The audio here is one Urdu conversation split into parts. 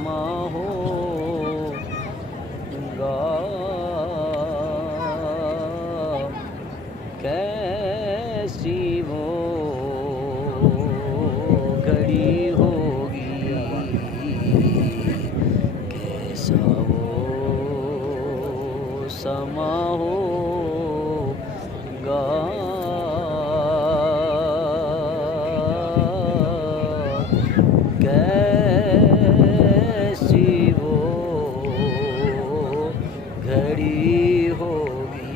سما ہوگا، کیسی وہ گھڑی ہوگی، کیسا وہ سما ہوگا، کیسی وہ گھڑی ہوگی،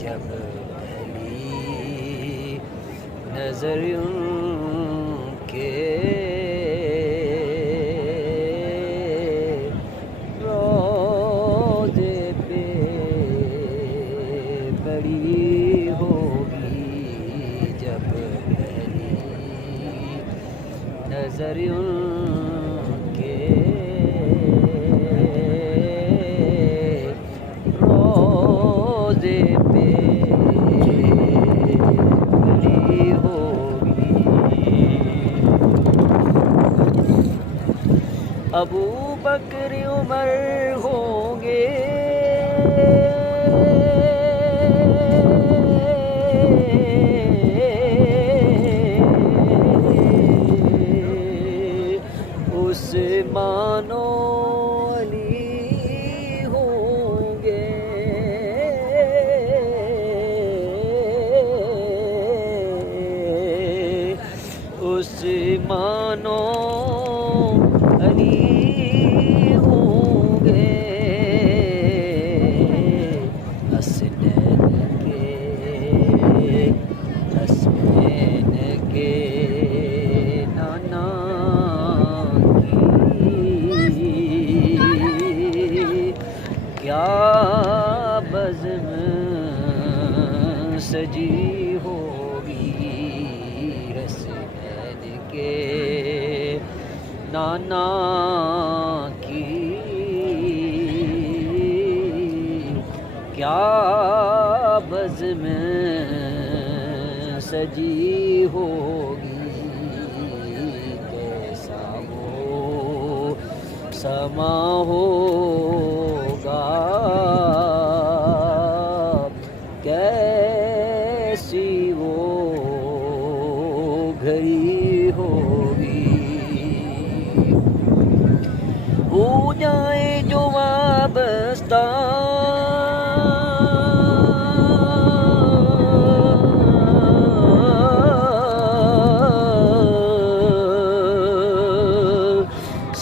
جب پہلی نظر ان کے روضے پہ پڑی ہوگی، جب پہلی نظر ان کے روضے پہ پڑی ہوگی۔ ابو بکر عمر ہوں گے، عثمان و علی ہوں گے، عثمان و علی ہوں گے، حسنین کے نانا کیا بزم سجی ہوگی، حسنین کے نانا کی کیا بزم سجی ہوگی، کیسا وہ سما ہوگا، کیسی وہ گھڑی ہوگی، ہو جائے جو وابستہ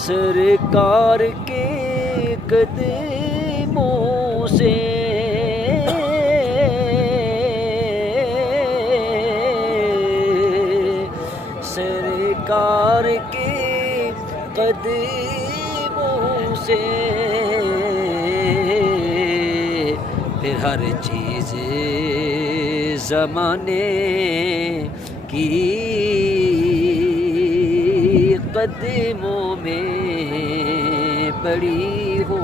سرکار کے قدموں سے، سرکار کے قدموں سے، پھر ہر چیز زمانے کی قدموں میں پڑی ہو